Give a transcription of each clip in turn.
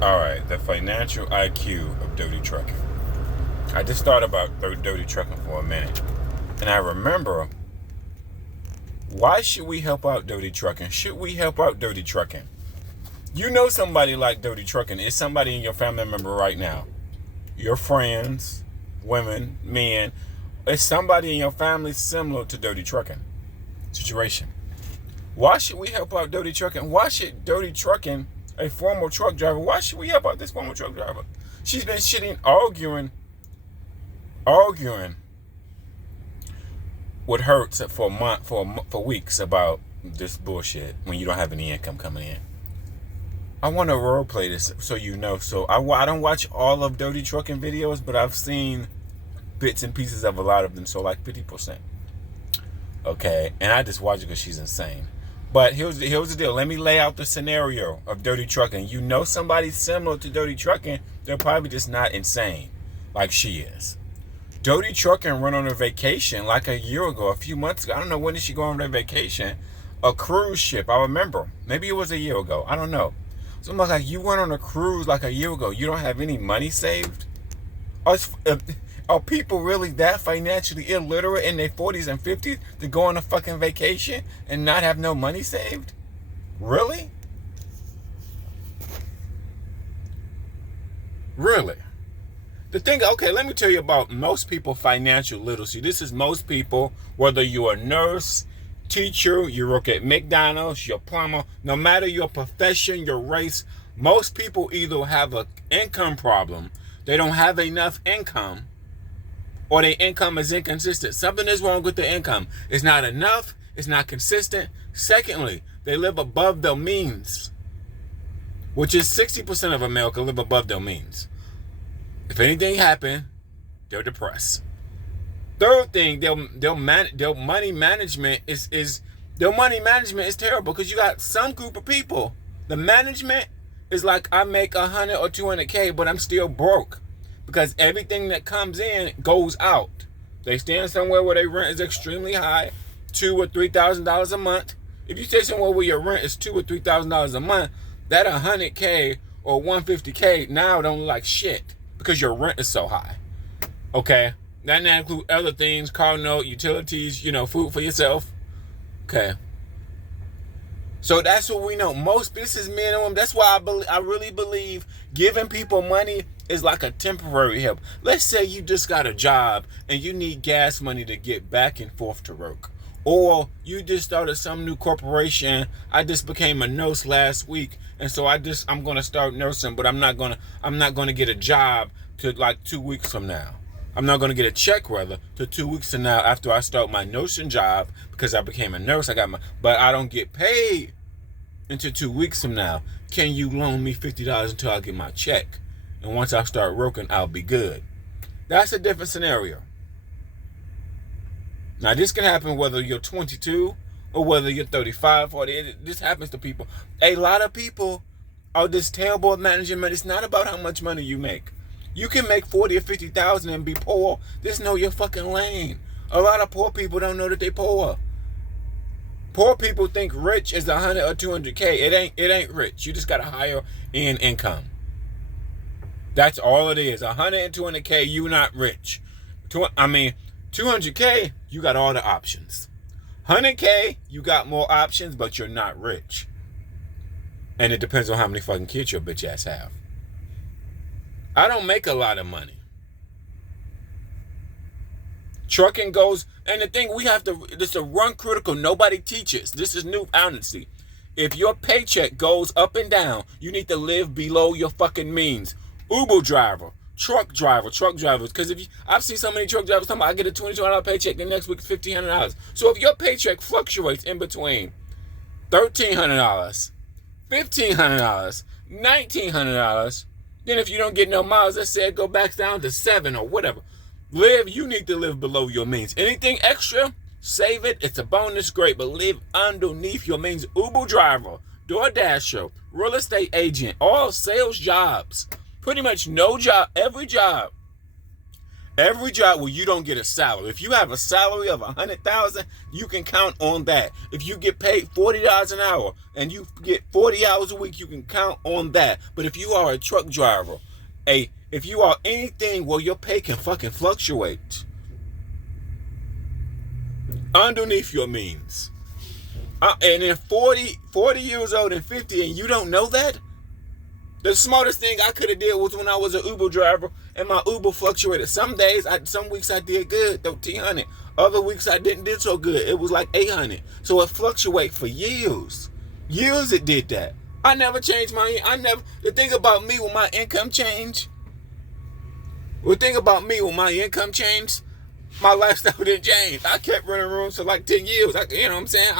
Alright, the financial IQ of dirty trucking. I just thought about dirty trucking for a minute. And I remember, why should we help out dirty trucking? Should we help out dirty trucking? You know somebody like dirty trucking. It's somebody in your family member right now. Your friends, women, men. It's somebody in your family similar to dirty trucking situation. Why should we help out dirty trucking? Why should dirty trucking, a former truck driver, why should we help out this former truck driver? She's been arguing with Hertz for a month, for weeks about this bullshit when you don't have any income coming in. I want to role play this so you know. So I don't watch all of dirty trucking videos, but I've seen bits and pieces of a lot of them, so like 50%. Okay, and I just watch it because she's insane. But here's the deal. Let me lay out the scenario of dirty trucking. You know somebody similar to dirty trucking, they're probably just not insane like she is. Dirty trucking went on a vacation like a year ago, a few months ago. I don't know, when did she go on her vacation? A cruise ship, I remember. Maybe it was a year ago. I don't know. So I'm like, you went on a cruise like a year ago. You don't have any money saved? Are people really that financially illiterate in their 40s and 50s to go on a fucking vacation and not have no money saved? Really? Really? The thing, okay, let me tell you about most people financial literacy. This is most people, whether you're a nurse, teacher, you work at McDonald's, you're a plumber, no matter your profession, your race, most people either have an income problem, they don't have enough income, or their income is inconsistent. Something is wrong with their income. It's not enough. It's not consistent. Secondly, they live above their means, which is 60% of America live above their means. If anything happened, they're depressed. Third thing, their money management is terrible, because you got some group of people. The management is like, I make 100 or 200K, but I'm still broke. Because everything that comes in goes out. They stand somewhere where their rent is extremely high, $2,000 or $3,000 a month. If you stay somewhere where your rent is $2,000 or $3,000 a month, that 100K or 150K now don't look like shit because your rent is so high. Okay, that includes other things: car note, utilities, food for yourself. Okay. So that's what we know. Most business men and women. That's why I really believe giving people money is like a temporary help. Let's say you just got a job and you need gas money to get back and forth to work. Or you just started some new corporation. I just became a nurse last week, and so I'm gonna start nursing, but I'm not gonna get a job to like 2 weeks from now. I'm not gonna get a check rather to 2 weeks from now after I start my nursing job, because I became a nurse. But I don't get paid until 2 weeks from now. Can you loan me $50 until I get my check? And once I start working, I'll be good. That's a different scenario. Now, this can happen whether you're 22 or whether you're 35, 40. This happens to people. A lot of people are just terrible at managing money. It's not about how much money you make. You can make 40 or 50,000 and be poor. Just know your fucking lane. A lot of poor people don't know that they're poor. Poor people think rich is 100 or 200K. It ain't rich. You just got a higher end income. That's all it is. 100 and 200K, you're not rich. 200K, you got all the options. 100K, you got more options, but you're not rich. And it depends on how many fucking kids your bitch ass have. I don't make a lot of money. Trucking goes, and the thing this is a run critical. Nobody teaches. This is new honesty. If your paycheck goes up and down, you need to live below your fucking means. Uber driver, truck drivers. Because I've seen so many truck drivers talking about, I get a $2,200 paycheck, the next week is $1,500. So if your paycheck fluctuates in between $1,300, $1,500, $1,900, then if you don't get no miles, let's say it go back down to $7 or whatever. You need to live below your means. Anything extra, save it. It's a bonus, great, but live underneath your means. Uber driver, DoorDasher, real estate agent, all sales jobs. Pretty much no job, every job Every job where you don't get a salary. If you have a salary of $100,000, you can count on that. If you get paid $40 an hour and you get 40 hours a week, you can count on that. But if you are a truck driver, if you are anything where your pay can fucking fluctuate underneath your means, and then 40 years old and 50, and you don't know that. The smartest thing I could have did was when I was an Uber driver and my Uber fluctuated. Some weeks I did good, $1,300. Other weeks I didn't do so good. It was like $800. So it fluctuated for years. Years it did that. I never changed the thing about me when my income changed, my lifestyle didn't change. I kept running rooms for like 10 years. You know what I'm saying?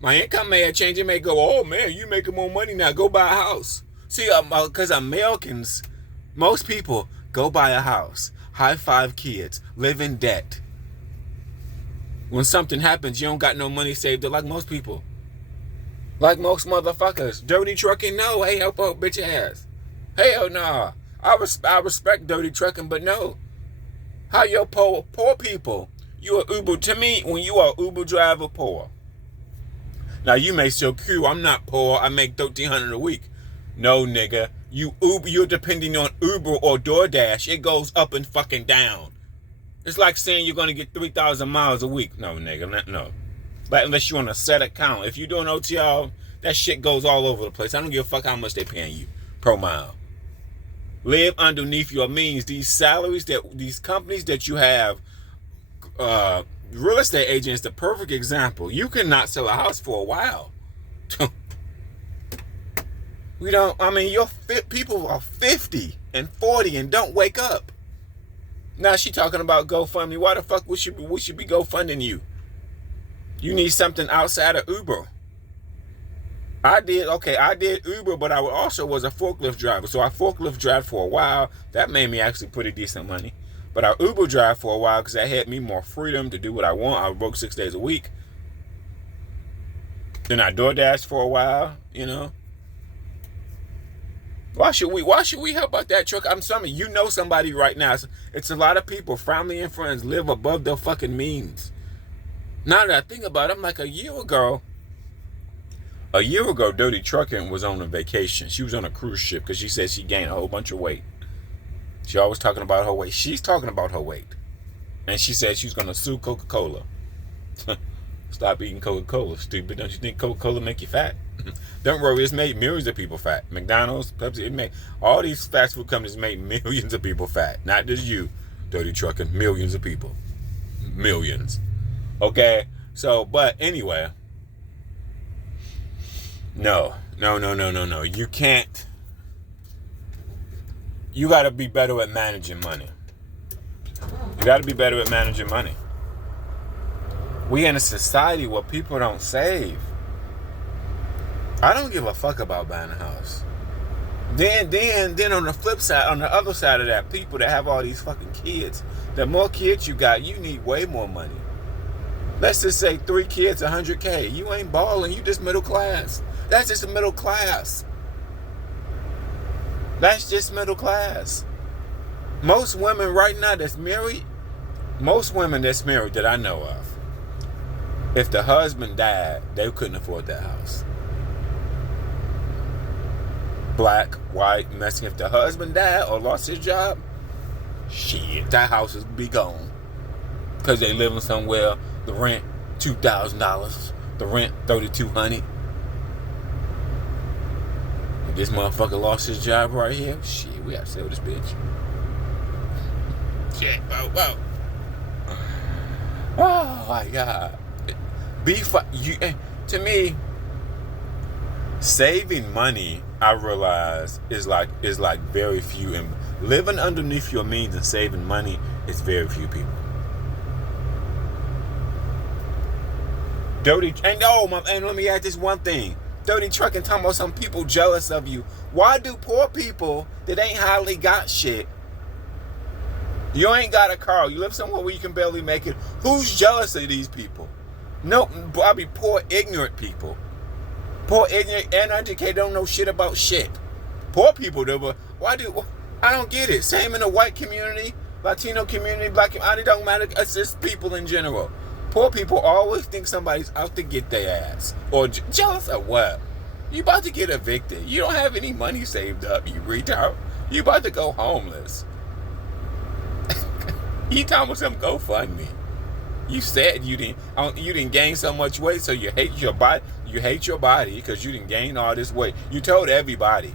My income may have changed. It may go, oh man, you making more money now. Go buy a house. See, because Americans, most people go buy a house, high five kids, live in debt. When something happens, you don't got no money saved up like most people. Like most motherfuckers. Dirty trucking, no. Hey, help out, bitch ass. Hell nah. I respect dirty trucking, but no. How your poor people? You are Uber. To me, when you are Uber driver, poor. Now, you may still queue. I'm not poor. I make $1,300 a week. No, nigga. You're depending on Uber or DoorDash. It goes up and fucking down. It's like saying you're going to get 3,000 miles a week. No, nigga. No. But unless you're on a set account. If you're doing OTL, that shit goes all over the place. I don't give a fuck how much they paying you per mile. Live underneath your means. These salaries these companies that you have, real estate agents, the perfect example. You cannot sell a house for a while. People are 50 and 40 and don't wake up. Now she talking about GoFundMe. Why the fuck we should be GoFunding you? You need something outside of Uber. I did Uber, but I also was a forklift driver. So I forklift drive for a while. That made me actually pretty decent money. But I Uber drive for a while because that had me more freedom to do what I want. I work 6 days a week. Then I DoorDash for a while, you know. Why should we help out that truck? I'm sorry, you know somebody right now. It's a lot of people, family and friends, live above their fucking means. Now that I think about it, I'm like, a year ago, Dirty Trucking was on a vacation. She was on a cruise ship because she said she gained a whole bunch of weight. She always talking about her weight. She's talking about her weight. And she said she's going to sue Coca-Cola. Stop eating Coca-Cola, stupid. Don't you think Coca-Cola make you fat? Don't worry, it's made millions of people fat. McDonald's, Pepsi, all these fast food companies make millions of people fat. Not just you, Dirty Trucking. Millions of people. Millions. Okay? So, but anyway. No. You can't. You got to be better at managing money. We in a society where people don't save. I don't give a fuck about buying a house. Then on the flip side, on the other side of that, people that have all these fucking kids, the more kids you got, you need way more money. Let's just say 3 kids, $100K. You ain't balling, you just middle class. That's just middle class. Most women right now that's married that I know of, if the husband died, they couldn't afford that house. Black, white, Mexican. If the husband died or lost his job, shit, that house would be gone. Because they living somewhere, the rent $2,000, the rent $3,200. If this motherfucker lost his job right here, shit, we gotta sell this bitch. Shit, whoa. Oh my God. To me, saving money, I realize, is like very few. And living underneath your means and saving money is very few people. And let me add this one thing. Dirty Trucking talking about some people jealous of you. Why do poor people that ain't hardly got shit? You ain't got a car. You live somewhere where you can barely make it. Who's jealous of these people? No, probably poor, ignorant people. Poor, ignorant, uneducated, don't know shit about shit. Poor people, though, but I don't get it. Same in the white community. Latino community, black community, it don't matter. It's just people in general. Poor people always think somebody's out to get their ass. Or jealous of what? You about to get evicted. You don't have any money saved up, you retard. You about to go homeless. You talking about some GoFundMe. You said you didn't gain so much weight, so you hate your body. You hate your body because you didn't gain all this weight. You told everybody.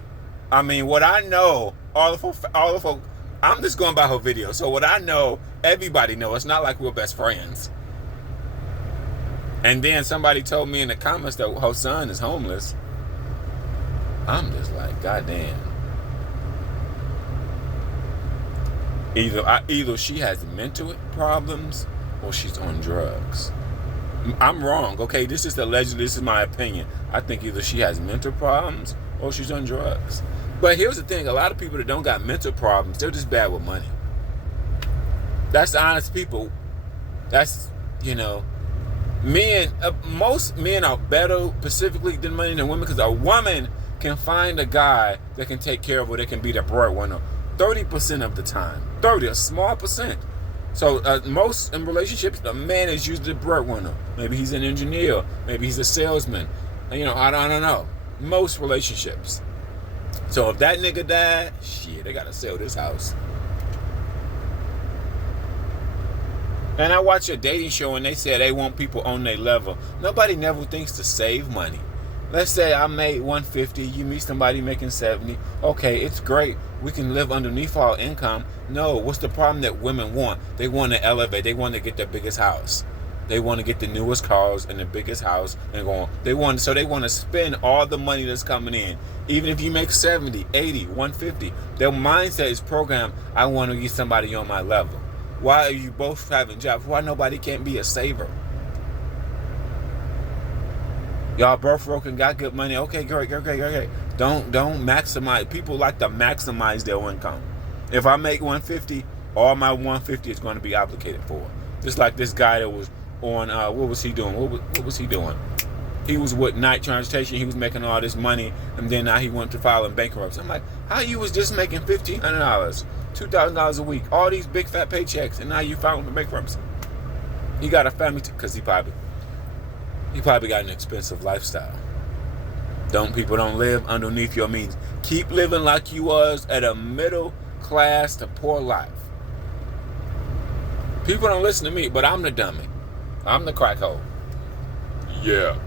I mean, what I know, all of her, I'm just going by her video. So what I know, everybody knows. It's not like we're best friends. And then somebody told me in the comments that her son is homeless. I'm just like, goddamn. Either she has mental problems or she's on drugs. I'm wrong, okay? This is allegedly, this is my opinion. I think either she has mental problems or she's on drugs. But here's the thing, a lot of people that don't got mental problems, they're just bad with money. That's honest people. That's, most men are better specifically than money than women, because a woman can find a guy that can take care of her, that can be the breadwinner 30% of the time. 30, a small percent. So most in relationships, the man is usually the breadwinner. Maybe he's an engineer. Maybe he's a salesman. I don't know. Most relationships. So if that nigga died, shit, they gotta sell this house. And I watch a dating show and they say they want people on their level. Nobody never thinks to save money. Let's say I made $150, you meet somebody making $70. Okay, it's great. We can live underneath our income. No, what's the problem that women want? They want to elevate. They want to get the biggest house. They want to get the newest cars and the biggest house and go on. They want to spend all the money that's coming in. Even if you make 70, 80, 150, their mindset is programmed, I want to get somebody on my level. Why are you both having jobs? Why nobody can't be a saver? Y'all both broke and got good money. Okay, great. Don't maximize. People like to maximize their income. If I make 150, all my 150 is going to be obligated for. Just like this guy that was on, what was he doing? What was he doing? He was with Night Transportation. He was making all this money, and then now he went to file in bankruptcy. I'm like, how you was just making $1,500, $2,000 a week, all these big fat paychecks, and now you filing for bankruptcy? He got a family because he probably got an expensive lifestyle. People don't live underneath your means. Keep living like you was at a middle class to poor life. People don't listen to me, but I'm the dummy. I'm the crack hole. Yeah.